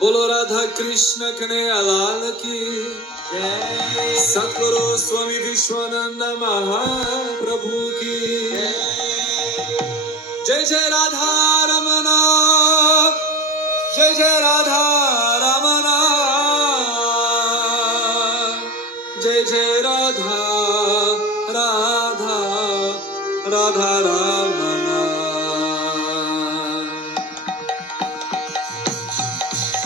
बोलो राधा कृष्ण कन्हैया लाल की जय। सतगुरु स्वामी विश्वानंद महाप्रभु की जय। जय राधा रमन, जय जय राधा रमन, जय जय राधा राधा राधा रमन।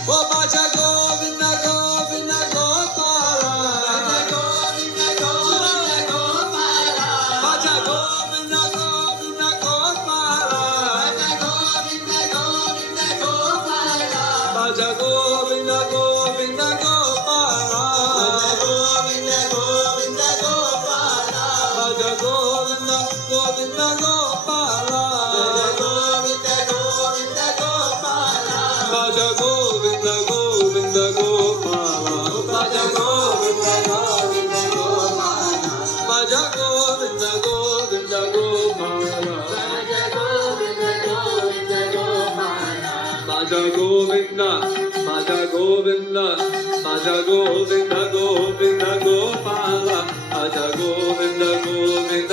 ओ बाजा गोविंद गोविंद गोपाला, बाजा गोविंद गोविंद गोपाला, बाजा गोविंद गोविंद गोपाला, बाजा गोविंद गोविंद गोपाला, बाजा गोविंद गोविंद गोपाला, बाजा गोविंद गोविंद गोपाला, बाजा गोविंद गोविंद गोपाला, बाजा गोविंद, बाजा गोविंद, बाजा गोविंद गोविंद गोपाला, बाजा गोविंद गोविंद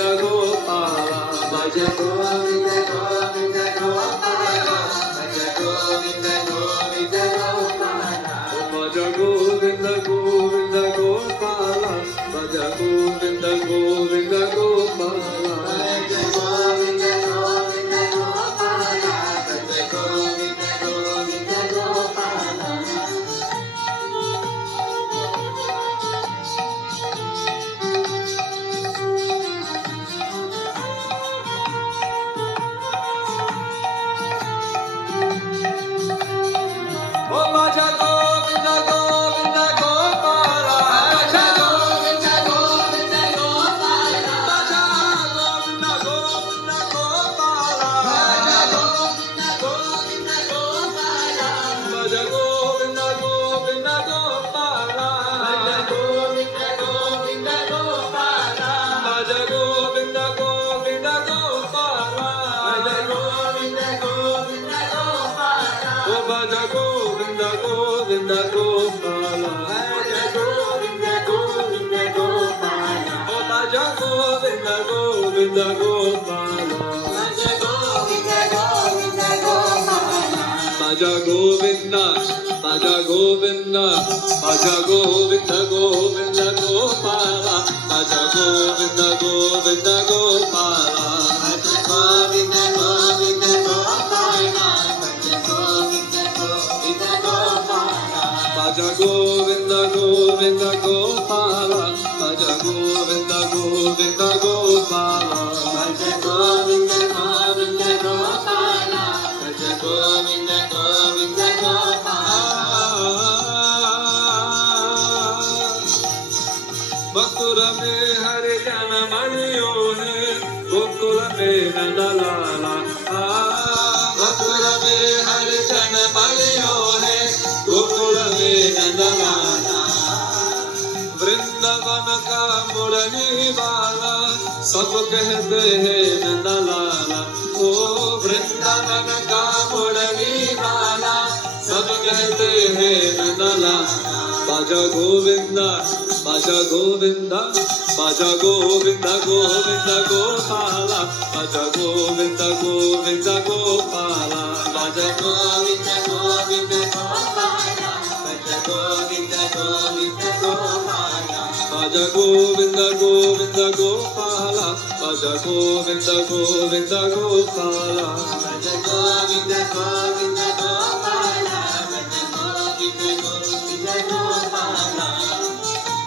गोपाला, बाजा गोविंद गोविंद गोपाला, बाजा गोविंद गोविंद गोपाला, बाजा गोविंद गोविंद गोपाला, बाजा गोविंद गोविंद गोपाला, बाजा गोविंद गोविंद गोपाला, बाजा गोविंद गोविंद गोपाला। ओ बाजा गोविंद गोविंद गोपाला, बाजा गोविंद गोविंद गोपाला, बाजा गोविंद गोविंद गोपाला, बाजा गोविंद गोविंद गोपाला, बाजा गोविंद गोविंद गोपाला, बाजा गोविंद गोविंद गोपाला, बाजा गोविंद गोविंद गोपाला, बाजा गोविंद गोविंद गोपाला, ओ बाजा गोविंद गोविंद गोपाला, बाजा गोविंद गोविंद गोपाला, ओ बाजा गोविंद गोविंद गोपाला, बाजा गोविंद गोविंद गोपाला, बाजा गोविंद, बाजा गोविंद, बाजा गोविंद गोविंद गोपाला, बाजा गोविंद गोविंद गोपाला, बाजा गोविंद गोविंद गोपाला, बाजा गोविंद गोविंद गोपाला, बाजा गोविंद गोविंद गोपाला, बाजा गोविंद गोविंद गोपाला, बाजा गोविंद गोविंद गोपाला, बाजा गोविंद गोविंद गोपाला। बकुल में हरे जन मणियो है, गोकुल में नंद लाला, बकुल में हरे जन मणियो है, गोकुल में नंद लाला, वृंदावन का मुरली वाला, सब कहते हैं नंद लाला, ओ वृंदावन का मुरली वाला, सब कहते हैं नंद लाला। बाजा गोविंद, बाजा गोविंद, बाजा गोविंद गोविंद गोपाला, बाजा गोविंद गोविंद गोपाला, बाजा गोविंद गोविंद गोपाला, बाजा गोविंद गोविंद गोपाला, बाजा गोविंद गोविंद गोपाला, बाजा गोविंद गोविंद गोपाला, बाजा गोविंद गोविंद